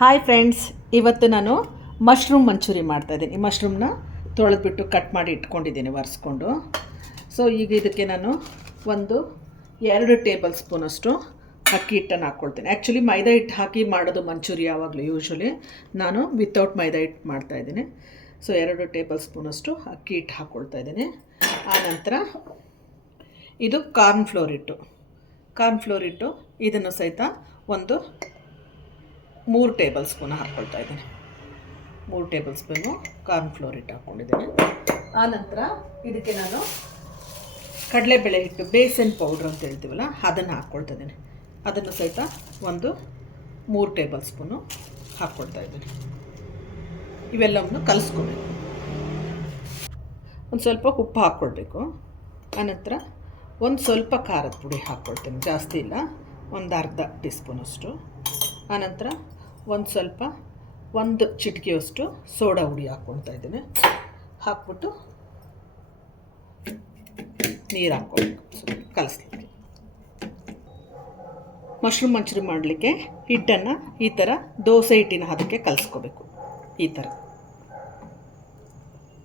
Hi friends, ಇವತ್ತು ನಾನು mushroom manchurian ಮಾಡ್ತಾಯಿದ್ದೀನಿ. ಮಶ್ರೂಮ್ನ ತೊಳೆದ್ಬಿಟ್ಟು ಕಟ್ ಮಾಡಿ ಇಟ್ಕೊಂಡಿದ್ದೀನಿ ಒರೆಸ್ಕೊಂಡು. ಸೊ ಈಗ ಇದಕ್ಕೆ ನಾನು 2 ಟೇಬಲ್ ಸ್ಪೂನಷ್ಟು ಅಕ್ಕಿ ಹಿಟ್ಟನ್ನು ಹಾಕ್ಕೊಳ್ತೀನಿ. ಆ್ಯಕ್ಚುಲಿ ಮೈದಾ ಹಿಟ್ಟು ಹಾಕಿ ಮಾಡೋದು ಮಂಚೂರಿ ಯಾವಾಗಲೂ ಯೂಶ್ವಲಿ. ನಾನು ವಿತೌಟ್ ಮೈದಾ ಹಿಟ್ಟು ಮಾಡ್ತಾಯಿದ್ದೀನಿ. ಸೊ 2 ಟೇಬಲ್ ಸ್ಪೂನಷ್ಟು ಅಕ್ಕಿ ಹಿಟ್ಟು ಹಾಕ್ಕೊಳ್ತಾ ಇದ್ದೀನಿ. ಆನಂತರ ಇದು ಕಾರ್ನ್ ಫ್ಲೋರ್ ಹಿಟ್ಟು ಇದನ್ನು ಸಹಿತ 3 ಟೇಬಲ್ ಸ್ಪೂನ್ ಹಾಕ್ಕೊಳ್ತಾ ಇದ್ದೀನಿ. 3 ಟೇಬಲ್ ಸ್ಪೂನು ಕಾರ್ನ್ ಫ್ಲೋರ್ ಹಿಟ್ಟು ಹಾಕ್ಕೊಂಡಿದ್ದೀನಿ. ಆನಂತರ ಇದಕ್ಕೆ ನಾನು ಕಡಲೆಬೇಳೆ ಹಿಟ್ಟು, ಬೇಸನ್ ಪೌಡ್ರ್ ಅಂತ ಹೇಳ್ತೀವಲ್ಲ, ಅದನ್ನು ಹಾಕ್ಕೊಳ್ತಾ ಇದ್ದೀನಿ. ಅದನ್ನು ಸಹಿತ 3 ಟೇಬಲ್ ಸ್ಪೂನು ಹಾಕ್ಕೊಳ್ತಾ ಇದ್ದೀನಿ. ಇವೆಲ್ಲವನ್ನು ಕಲಿಸ್ಕೊಬೇಕು. ಒಂದು ಸ್ವಲ್ಪ ಉಪ್ಪು ಹಾಕ್ಕೊಳ್ಬೇಕು. ಆನಂತರ ಸ್ವಲ್ಪ ಖಾರದ ಪುಡಿ ಹಾಕ್ಕೊಳ್ತೀನಿ, ಜಾಸ್ತಿ ಇಲ್ಲ, ಅರ್ಧ ಟೀ ಸ್ಪೂನಷ್ಟು. ಆನಂತರ ಒಂದು ಚಿಟಿಕೆಯಷ್ಟು ಸೋಡಾ ಹುಡಿ ಹಾಕ್ಕೊಳ್ತಾ ಇದ್ದೀನಿ. ಹಾಕ್ಬಿಟ್ಟು ನೀರು ಹಾಕ್ಕೊಳ್ಬೇಕು ಕಲಿಸ್ಲಿಕ್ಕೆ. ಮಶ್ರೂಮ್ ಮಂಚೂರಿ ಮಾಡಲಿಕ್ಕೆ ಹಿಟ್ಟನ್ನು ಈ ಥರ ದೋಸೆ ಹಿಟ್ಟಿನ ಹದಕ್ಕೆ ಕಲಿಸ್ಕೋಬೇಕು, ಈ ಥರ.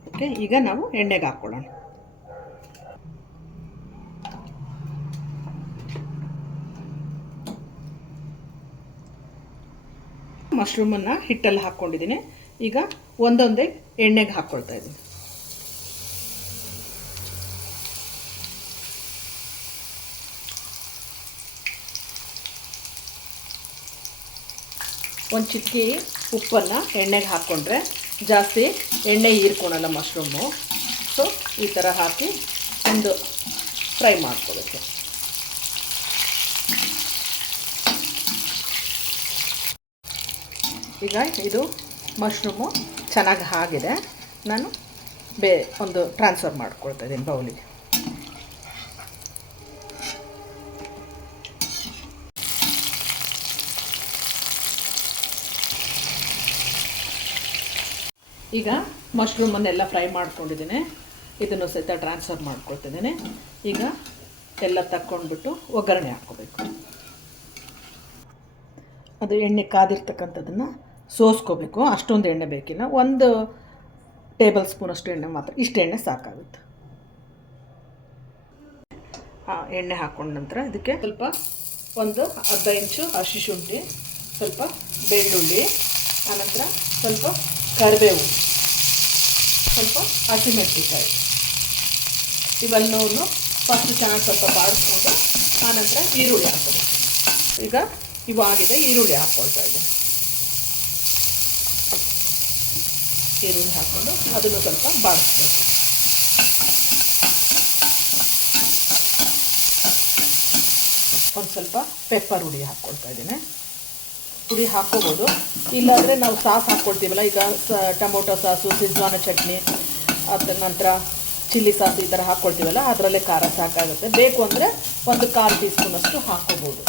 ಓಕೆ, ಈಗ ನಾವು ಎಣ್ಣೆಗೆ ಹಾಕ್ಕೊಳ್ಳೋಣ. ಮಶ್ರೂಮನ್ನು ಹಿಟ್ಟಲ್ಲಿ ಹಾಕ್ಕೊಂಡಿದ್ದೀನಿ. ಈಗ ಒಂದೊಂದೇ ಎಣ್ಣೆಗೆ ಹಾಕ್ಕೊಳ್ತಾ ಇದ್ದೀನಿ. ಒಂದು ಚಿಟಿಕೆ ಉಪ್ಪನ್ನು ಎಣ್ಣೆಗೆ ಹಾಕ್ಕೊಂಡ್ರೆ ಜಾಸ್ತಿ ಎಣ್ಣೆ ಹೀರ್ಕೊಳಲ್ಲ ಮಶ್ರೂಮು. ಸೊ ಈ ಥರ ಹಾಕಿ ಫ್ರೈ ಮಾಡ್ಕೋಬೇಕು. ಈಗ ಇದು ಮಶ್ರೂಮು ಚೆನ್ನಾಗಿ ಆಗಿದೆ. ನಾನು ಟ್ರಾನ್ಸ್ಫರ್ ಮಾಡ್ಕೊಳ್ತಾ ಇದ್ದೀನಿ ಬೌಲಿಗೆ. ಈಗ ಮಶ್ರೂಮನ್ನೆಲ್ಲ ಫ್ರೈ ಮಾಡ್ಕೊಂಡಿದ್ದೀನಿ. ಇದನ್ನು ಸಹಿತ ಟ್ರಾನ್ಸ್ಫರ್ ಮಾಡ್ಕೊಳ್ತಿದ್ದೀನಿ. ಈಗ ಎಲ್ಲ ತಕ್ಕೊಂಡ್ಬಿಟ್ಟು ಒಗ್ಗರಣೆ ಹಾಕ್ಕೋಬೇಕು. ಅದು ಎಣ್ಣೆ ಕಾದಿರ್ತಕ್ಕಂಥದ್ದನ್ನು ಸೋಸ್ಕೋಬೇಕು. ಅಷ್ಟೊಂದು ಎಣ್ಣೆ ಬೇಕಿಲ್ಲ, 1 ಟೇಬಲ್ ಸ್ಪೂನಷ್ಟು ಎಣ್ಣೆ ಮಾತ್ರ, ಇಷ್ಟು ಎಣ್ಣೆ ಸಾಕಾಗುತ್ತೆ. ಎಣ್ಣೆ ಹಾಕ್ಕೊಂಡ ನಂತರ ಇದಕ್ಕೆ ಒಂದು ಅರ್ಧ ಇಂಚು ಹಸಿ ಶುಂಠಿ, ಸ್ವಲ್ಪ ಬೆಳ್ಳುಳ್ಳಿ, ಆನಂತರ ಸ್ವಲ್ಪ ಕರಿಬೇವು, ಸ್ವಲ್ಪ ಹಸಿಮೆಣಸಿನಕಾಯಿ, ಇವೆಲ್ಲವನ್ನು ಫಸ್ಟ್ ಚೆನ್ನಾಗಿ ಸ್ವಲ್ಪ ಬಾಡಿಸ್ಕೊಂಡು ಆನಂತರ ಈರುಳ್ಳಿ ಹಾಕೋಬೇಕು. ಈಗ ಇವಾಗಿದೆ, ಈರುಳ್ಳಿ ಹಾಕ್ಕೊಳ್ತಾ ಇದ್ದೀನಿ. ಈರುಳ್ಳಿ ಹಾಕ್ಕೊಂಡು ಅದನ್ನು ಸ್ವಲ್ಪ ಬಾಡಿಸ್ಬೇಕು. ಸ್ವಲ್ಪ ಪೆಪ್ಪರ್ ಹುಡಿ ಹಾಕ್ಕೊಳ್ತಾ ಇದ್ದೀನಿ. ಹುಡಿ ಹಾಕ್ಕೋಬೋದು, ಇಲ್ಲಾಂದರೆ ನಾವು ಸಾಸ್ ಹಾಕ್ಕೊಳ್ತೀವಲ್ಲ, ಈಗ ಟೊಮೊಟೊ ಸಾಸು, ಸಿಜ್ವಾನ ಚಟ್ನಿ, ಅದ್ರ ನಂತರ ಚಿಲ್ಲಿ ಸಾಸು ಈ ಥರ ಹಾಕ್ಕೊಳ್ತೀವಲ್ಲ, ಅದರಲ್ಲೇ ಖಾರ ಸಾಕಾಗುತ್ತೆ. ಬೇಕು ಅಂದರೆ 1/4 ಟೀ ಸ್ಪೂನಷ್ಟು ಹಾಕ್ಕೋಬೋದು.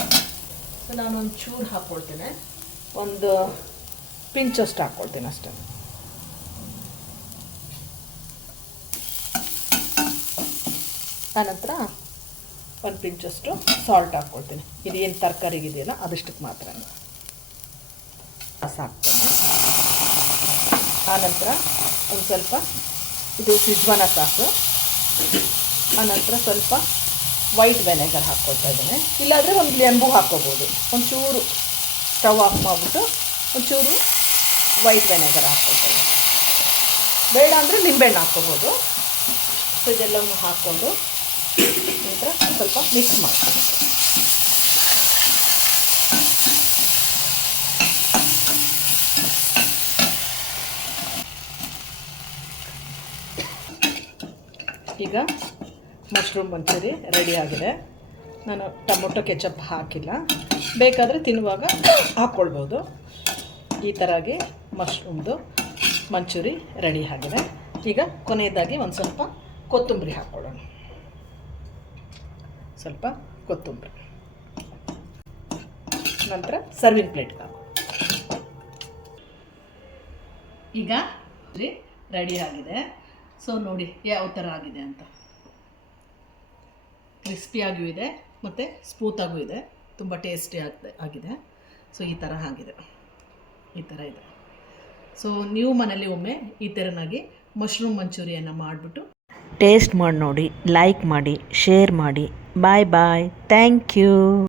ಸೊ ನಾನು ಚೂರು ಹಾಕ್ಕೊಳ್ತೇನೆ, ಪಿಂಚಷ್ಟು ಹಾಕ್ಕೊಳ್ತೇನೆ ಅಷ್ಟೇ. ಆನಂತರ 1 ಪಿಂಚಷ್ಟು ಸಾಲ್ಟ್ ಹಾಕ್ಕೊಳ್ತೀನಿ. ಇದೇನು ತರಕಾರಿಗಿದೆಯಲ್ಲ ಅದಷ್ಟಕ್ಕೆ ಮಾತ್ರ ಹಾಕ್ತೇನೆ. ಆನಂತರ ಸ್ವಲ್ಪ ಇದು ಸಿಜ್ವಾನ ಸಾಸು, ಆನಂತರ ಸ್ವಲ್ಪ ವೈಟ್ ವೆನೆಗರ್ ಹಾಕ್ಕೊಳ್ತಾ ಇದ್ದೇನೆ. ಇಲ್ಲಾಂದರೆ ಒಂದು ಲೆಂಬು ಹಾಕ್ಕೋಬೋದು. ಒಂಚೂರು ಸ್ಟವ್ ಆಫ್ ಮಾಡಿಬಿಟ್ಟು ಒಂಚೂರು ವೈಟ್ ವೆನೆಗರ್ ಹಾಕ್ಕೊಳ್ತಾ ಇದ್ದೀನಿ. ಬೇಡ ಅಂದರೆ ನಿಂಬೆಹಣ್ಣು ಹಾಕ್ಕೋಬೋದು. ಸೊ ಇದೆಲ್ಲವನ್ನು ಹಾಕ್ಕೊಂಡು ನಂತರ ಸ್ವಲ್ಪ ಮಿಕ್ಸ್ ಮಾಡ್ಕೊಬೇಕು. ಈಗ ಮಶ್ರೂಮ್ ಮಂಚೂರಿ ರೆಡಿ ಆಗಿದೆ. ನಾನು ಟೊಮೊಟೊ ಕೆಚಪ್ ಹಾಕಿಲ್ಲ, ಬೇಕಾದರೆ ತಿನ್ನುವಾಗ ಹಾಕ್ಕೊಳ್ಬೋದು. ಈ ಥರಾಗಿ ಮಶ್ರೂಮ್ದು ಮಂಚೂರಿ ರೆಡಿ ಆಗಿದೆ. ಈಗ ಕೊನೆಯದಾಗಿ ಸ್ವಲ್ಪ ಕೊತ್ತಂಬರಿ ಹಾಕ್ಕೊಳ್ಳೋಣ. ಸ್ವಲ್ಪ ಕೊತ್ತಂಬರಿ, ನಂತರ ಸರ್ವಿಂಗ್ ಪ್ಲೇಟ್ಗೆ ಹಾಕಿ. ಈಗ ರೆಡಿ ಆಗಿದೆ. ಸೊ ನೋಡಿ ಯಾವ ಥರ ಆಗಿದೆ ಅಂತ. ಕ್ರಿಸ್ಪಿಯಾಗೂ ಇದೆ ಮತ್ತು ಸ್ಮೂತಾಗೂ ಇದೆ, ತುಂಬ ಟೇಸ್ಟಿ ಆಗಿದೆ. ಸೊ ಈ ಥರ ಆಗಿದೆ. ಈ ಥರ ಇದೆ. ಸೊ ನೀವು ಮನೇಲಿ ಒಮ್ಮೆ ಈ ಥರನಾಗಿ ಮಶ್ರೂಮ್ ಮಂಚೂರಿಯನ್ನು ಮಾಡಿಬಿಟ್ಟು ಟೇಸ್ಟ್ ಮಾಡಿ ನೋಡಿ, ಲೈಕ್ ಮಾಡಿ, ಶೇರ್ ಮಾಡಿ. Bye bye. Thank you.